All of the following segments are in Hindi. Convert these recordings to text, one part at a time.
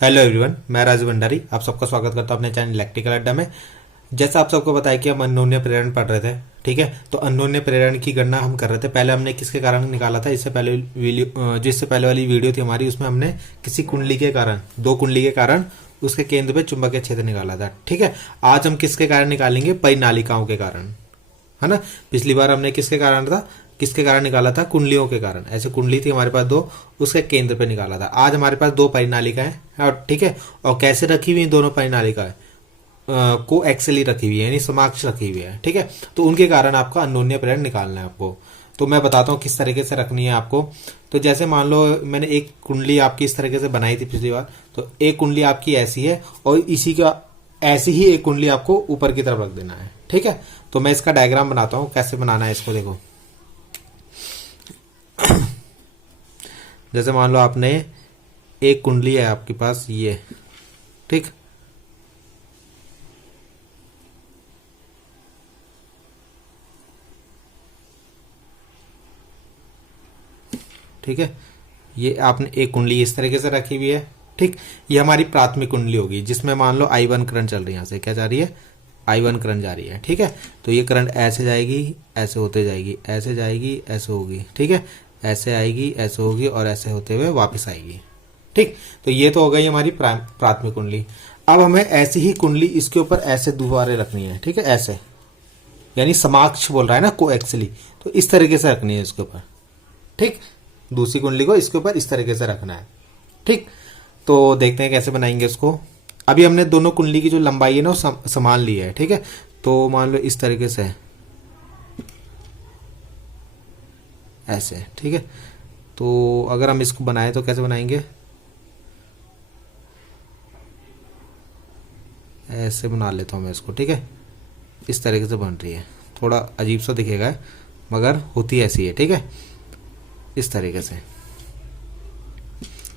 हेलो एवरीवन, मैं राजू भंडारी आप सबका स्वागत करता हूं अपने चैनल इलेक्ट्रिकल अड्डा में। जैसा आप सबको बताया कि हम अन्योन्य प्रेरण पढ़ रहे थे, ठीक है। तो अन्योन्य प्रेरण की गणना हम कर रहे थे। पहले हमने किसके कारण निकाला था, इससे पहले जिससे पहले वाली वीडियो थी हमारी, उसमें हमने किसी कुंडली के कारण, दो कुंडली के कारण उसके केंद्र पे चुंबकीय क्षेत्र निकाला था, ठीक है। आज हम किसके कारण निकालेंगे, परिनालिकाओं के कारण, है ना। पिछली बार हमने किसके कारण था, किसके कारण निकाला था, कुंडलियों के कारण। ऐसे कुंडली थी हमारे पास दो, उसके केंद्र पे निकाला था। आज हमारे पास दो परिनालिकाएं, और ठीक है। और कैसे रखी हुई दोनों परिनालिकाएं, को एक्सली रखी हुई है, यानी समाक्ष रखी हुई है, ठीक है। तो उनके कारण आपका अन्योन्य प्रेरण निकालना है आपको। तो मैं बताता हूँ किस तरीके से रखनी है आपको। तो जैसे मान लो मैंने एक कुंडली आपकी इस तरीके से बनाई थी पिछली बार, तो एक कुंडली आपकी ऐसी है और इसी का ऐसी ही एक कुंडली आपको ऊपर की तरफ रख देना है, ठीक है। तो मैं इसका डायग्राम बनाता हूँ, कैसे बनाना है इसको, देखो। जैसे मान लो आपने एक कुंडली है आपके पास ये, ठीक। ठीक है, ये आपने एक कुंडली इस तरीके से रखी हुई है, ठीक। ये हमारी प्राथमिक कुंडली होगी, जिसमें मान लो I1 करंट चल रही है। यहाँ से क्या जा रही है, I1 करंट जा रही है, ठीक है। तो ये करंट ऐसे जाएगी, ऐसे होते जाएगी, ऐसे जाएगी, ऐसे होगी, ठीक है। ऐसे आएगी, ऐसे होगी और ऐसे होते हुए वापस आएगी, ठीक। तो ये तो हो गई हमारी प्राथमिक कुंडली। अब हमें ऐसी ही कुंडली इसके ऊपर ऐसे दोबारे रखनी है, ठीक है। ऐसे यानी समाक्ष बोल रहा है ना, कोएक्सियली। तो इस तरीके से रखनी है इसके ऊपर, ठीक। दूसरी कुंडली को इसके ऊपर इस तरीके से रखना है, ठीक। तो देखते हैं कैसे बनाएंगे इसको। अभी हमने दोनों कुंडली की जो लंबाई है ना वो समान ली है, ठीक है। तो मान लो इस तरीके से ऐसे, ठीक है। तो अगर हम इसको बनाए तो कैसे बनाएंगे, ऐसे बना लेता हूं मैं इसको, ठीक है। इस तरीके से बन रही है, थोड़ा अजीब सा दिखेगा मगर होती ऐसी है, ठीक है। इस तरीके से।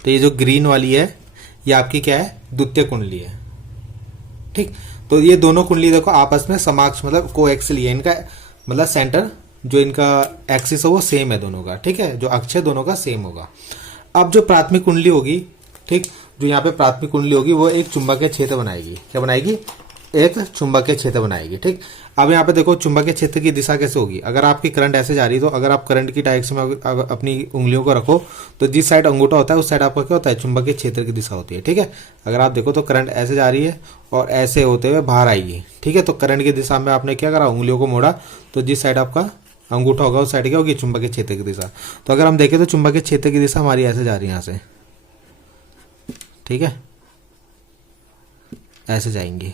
तो ये जो ग्रीन वाली है ये आपकी क्या है, द्वितीय कुंडली है, ठीक। तो ये दोनों कुंडली देखो आपस में समाक्ष मतलब कोएक्सियल है, इनका मतलब सेंटर जो इनका एक्सिस है वो सेम है दोनों का, ठीक है। जो अक्ष है दोनों का सेम होगा। अब जो प्राथमिक कुंडली होगी, ठीक, जो यहाँ पे प्राथमिक कुंडली होगी वो एक चुंबकीय क्षेत्र बनाएगी। क्या बनाएगी, एक चुंबकीय क्षेत्र बनाएगी, ठीक। अब यहाँ पे देखो चुंबकीय क्षेत्र की दिशा कैसे होगी। अगर आपकी करंट ऐसे जा रही है, तो अगर आप करंट की डायरेक्शन में अपनी उंगलियों को रखो, तो जिस साइड अंगूठा होता है उस साइड आपका क्या होता है, चुंबकीय क्षेत्र की दिशा होती है, ठीक है। अगर आप देखो तो करंट ऐसे जा रही है और ऐसे होते हुए बाहर आएगी, ठीक है। तो करंट की दिशा में आपने क्या करा, उंगलियों को मोड़ा, तो जिस साइड आपका अंगूठा होगा उस साइड क्या होगी, चुंबकीय क्षेत्र की दिशा। तो अगर हम देखें तो चुंबकीय क्षेत्र की दिशा हमारी ऐसे जा रही है, यहाँ से, ठीक है, ऐसे जाएंगे।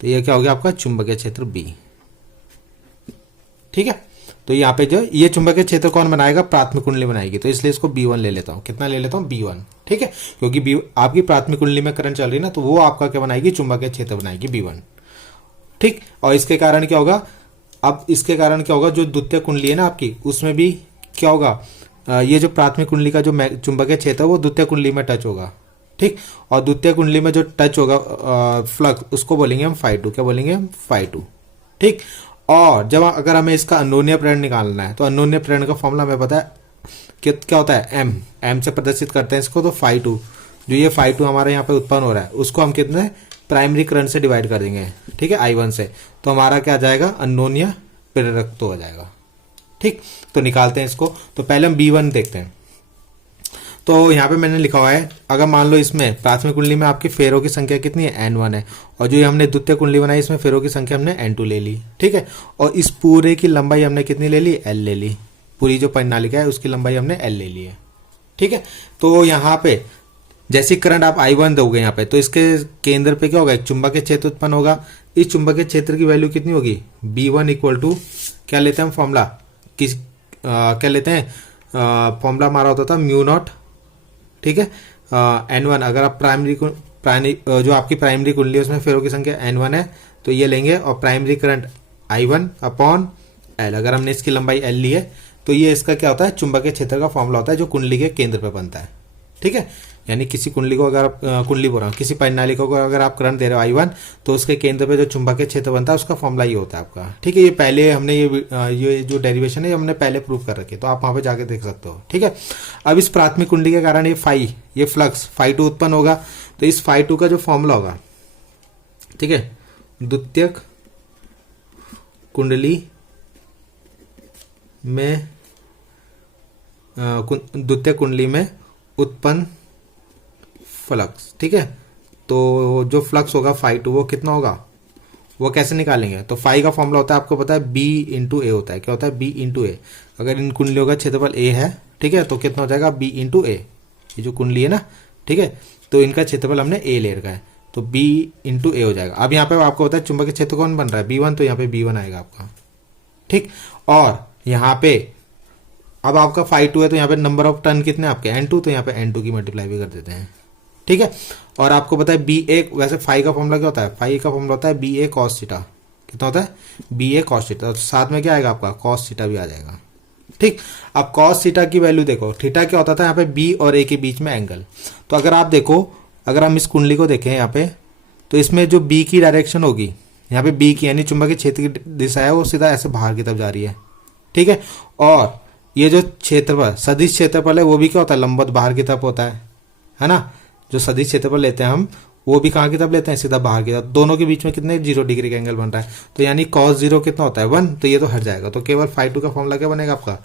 तो ये क्या हो गया आपका चुंबकीय क्षेत्र बी, ठीक है। तो यहाँ पे जो ये चुंबकीय क्षेत्र कौन बनाएगा, प्राथमिक कुंडली बनाएगी। तो इसलिए इसको B1 ले लेता हूँ। कितना ले लेता हूँ, B1, ठीक है। क्योंकि आपकी प्राथमिक कुंडली में करंट चल रही है ना, तो वो आपका क्या बनाएगी, चुंबकीय क्षेत्र बनाएगी B1, ठीक। और इसके कारण क्या होगा, अब इसके कारण क्या होगा, जो द्वितीय कुंडली है ना आपकी, उसमें भी क्या होगा, ये जो प्राथमिक कुंडली का जो चुंबकीय क्षेत्र है वो द्वितीय कुंडली में टच होगा, ठीक। और द्वितीय कुंडली में जो टच होगा फ्लक्स, उसको बोलेंगे हम φ2। क्या बोलेंगे हम, φ2, ठीक। और जब अगर हमें इसका अन्योन्य प्रेरण निकालना है, तो अन्योन्य प्रेरण का फॉर्मूला हमें पता है क्या होता है, m से प्रदर्शित करते हैं इसको। तो φ2, जो ये φ2 हमारे यहाँ पे उत्पन्न हो रहा है, उसको हम कितने प्राइमरी करंट से डिवाइड कर देंगे, ठीक है, I1 से। तो हमारा क्या आ जाएगा, अन्योन्य प्रेरक तो हो जाएगा, ठीक। तो निकालते हैं इसको। तो पहले हम B1 देखते हैं। तो यहाँ पे मैंने लिखा हुआ है, अगर मान लो इसमें प्राथमिक कुंडली में आपकी फेरों की संख्या कितनी है, N1 है। और जो हमने द्वितीय कुंडली बनाई इसमें फेरों की संख्या हमने N2 ले ली, ठीक है। और इस पूरे की लंबाई हमने कितनी ले ली, L ले ली। पूरी जो परिनालिका है उसकी लंबाई हमने L ले ली है, ठीक है। तो यहाँ पे जैसी करंट आप I1 दोगे यहाँ पे, तो इसके केंद्र पे क्या होगा, एक चुंबकीय क्षेत्र उत्पन्न होगा। इस चुंबकीय क्षेत्र की वैल्यू कितनी होगी, B1 इक्वल टू, क्या लेते हैं हम फॉर्मूला, क्या लेते हैं, फॉर्मूला हमारा होता था μ0, ठीक है। N1, अगर आप जो आपकी प्राइमरी कुंडली है उसमें फेरों की संख्या N1 है, तो ये लेंगे। और primary current I1 upon L, अगर हमने इसकी लंबाई L ली है, तो ये इसका क्या होता है, चुंबकीय क्षेत्र का फॉर्मूला होता है जो कुंडली के केंद्र पे बनता है, ठीक है। यानी किसी कुंडली को अगर आप कुंडली बोल रहा हूँ, किसी परिनालिका को अगर आप करंट दे रहे हो I1, तो उसके केंद्र पे जो चुंबकीय क्षेत्र बनता है उसका फॉर्मूला ये होता है आपका। ठीक है, ये पहले हमने ये जो डेरिवेशन है ये हमने पहले प्रूव कर रखी है, तो आप वहां पे जाके देख सकते हो। ठीक है, अब इस प्राथमिक कुंडली के कारण ये फ्लक्स φ2 उत्पन्न होगा, तो इस φ2 का जो फॉर्मूला होगा, ठीक है, द्वितीयक कुंडली में उत्पन्न फ्लक्स। ठीक है, तो जो फ्लक्स होगा φ2 वो कितना होगा, वो कैसे निकालेंगे, तो फाई का फॉर्मूला होता है आपको पता है B इंटू ए होता है। क्या होता है, B इंटू ए। अगर इन कुंडलियों का क्षेत्रफल A है, ठीक है, तो कितना हो जाएगा B इंटू ए। ये जो कुंडली है ना, ठीक है, तो इनका क्षेत्रफल हमने A ले रखा है, तो B इंटू ए हो जाएगा। अब यहाँ पे आपको पता है चुंबकीय क्षेत्र कौन बन रहा है, B1, तो यहाँ पे B1 आएगा आपका। ठीक, और यहाँ पे अब आपका φ2 है, तो यहाँ पे नंबर ऑफ टर्न कितने आपके N2, तो यहाँ पे N2 की मल्टीप्लाई भी कर देते हैं। ठीक है, और आपको पता है BA, वैसे फाई का फॉर्मूला क्या होता है, फाई का फॉर्मूला होता है BA cos थीटा। कितना होता है, BA cos थीटा, तो साथ में क्या आएगा आपका cos थीटा भी आ जाएगा। ठीक, अब cos थीटा की वैल्यू देखो, थीटा क्या होता था यहाँ पे B और A के बीच में एंगल। तो अगर आप देखो, अगर हम इस कुंडली को देखें यहाँ पे, तो इसमें जो B की डायरेक्शन होगी, यहाँ पे B की यानी चुंबकीय क्षेत्र की दिशा है वो सीधा ऐसे बाहर की तरफ जा रही है। ठीक है, और ये जो क्षेत्रफल, सदिश क्षेत्रफल है, वो भी क्या होता है, लंबवत बाहर की तरफ होता है ना। जो सदिश क्षेत्रफल लेते हैं हम, वो भी कहाँ की तरफ लेते हैं, सीधा बाहर की तरफ। दोनों के बीच में कितने 0 डिग्री का एंगल बन रहा है, तो यानी cos 0 कितना होता है 1, तो ये तो हट जाएगा। तो केवल φ2 का फॉर्मूला क्या बनेगा आपका,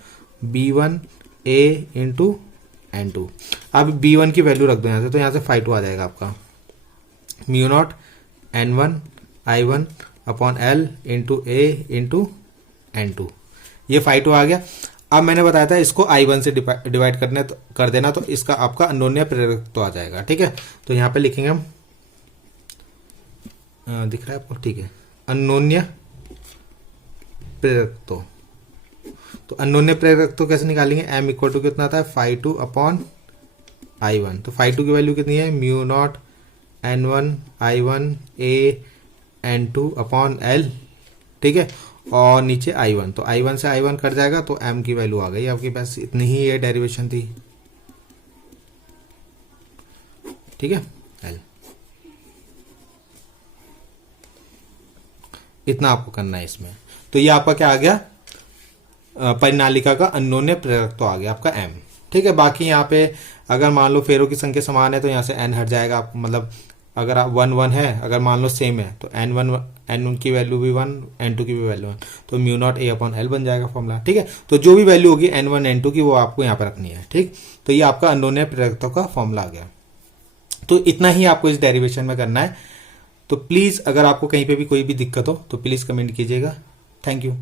B1A इंटू N2। अब B1 की वैल्यू रख दो यहाँ से, तो यहाँ से φ2 आ जाएगा आपका μ0 N1 I1 upon L into A into N2। ये φ2 आ गया। अब मैंने बताया था इसको I1 से डिवाइड कर देना, तो इसका आपका अन्योन्य प्रेरकत्व आ जाएगा। ठीक है, तो यहाँ पे लिखेंगे हम, दिख रहा है आपको, ठीक है, अन्योन्य प्रेरकत्व। तो अन्योन्य प्रेरकत्व कैसे निकालेंगे, M इक्वल टू कितना आता है φ2 अपॉन I1। तो φ2 की वैल्यू कितनी है, μ0 N1 I1 A N2 upon L। ठीक है, और नीचे I1, तो I1 से I1 कट जाएगा, तो M की वैल्यू आ गई आपके पास। इतनी ही ये डेरिवेशन थी। ठीक है, L इतना आपको करना है इसमें। तो ये आपका क्या आ गया, परिनालिका का अन्योन्य प्रेरकत्व आ गया आपका M। ठीक है, बाकी यहाँ पे अगर मान लो फेरों की संख्या समान है, तो यहाँ से N हट जाएगा आपको, मतलब अगर आप 1 1 है, अगर मान लो सेम है, तो N1 की वैल्यू भी 1, N2 की भी वैल्यू 1, तो μ0 A अपॉन L बन जाएगा फॉर्मूला। ठीक है, तो जो भी वैल्यू होगी N1 N2 की, वो आपको यहाँ पर रखनी है। ठीक, तो ये आपका अन्योन्य प्रेरकत्व का फॉर्मूला आ गया। तो इतना ही आपको इस डेरिवेशन में करना है। तो प्लीज अगर आपको कहीं पे भी कोई भी दिक्कत हो तो प्लीज कमेंट कीजिएगा। Thank you.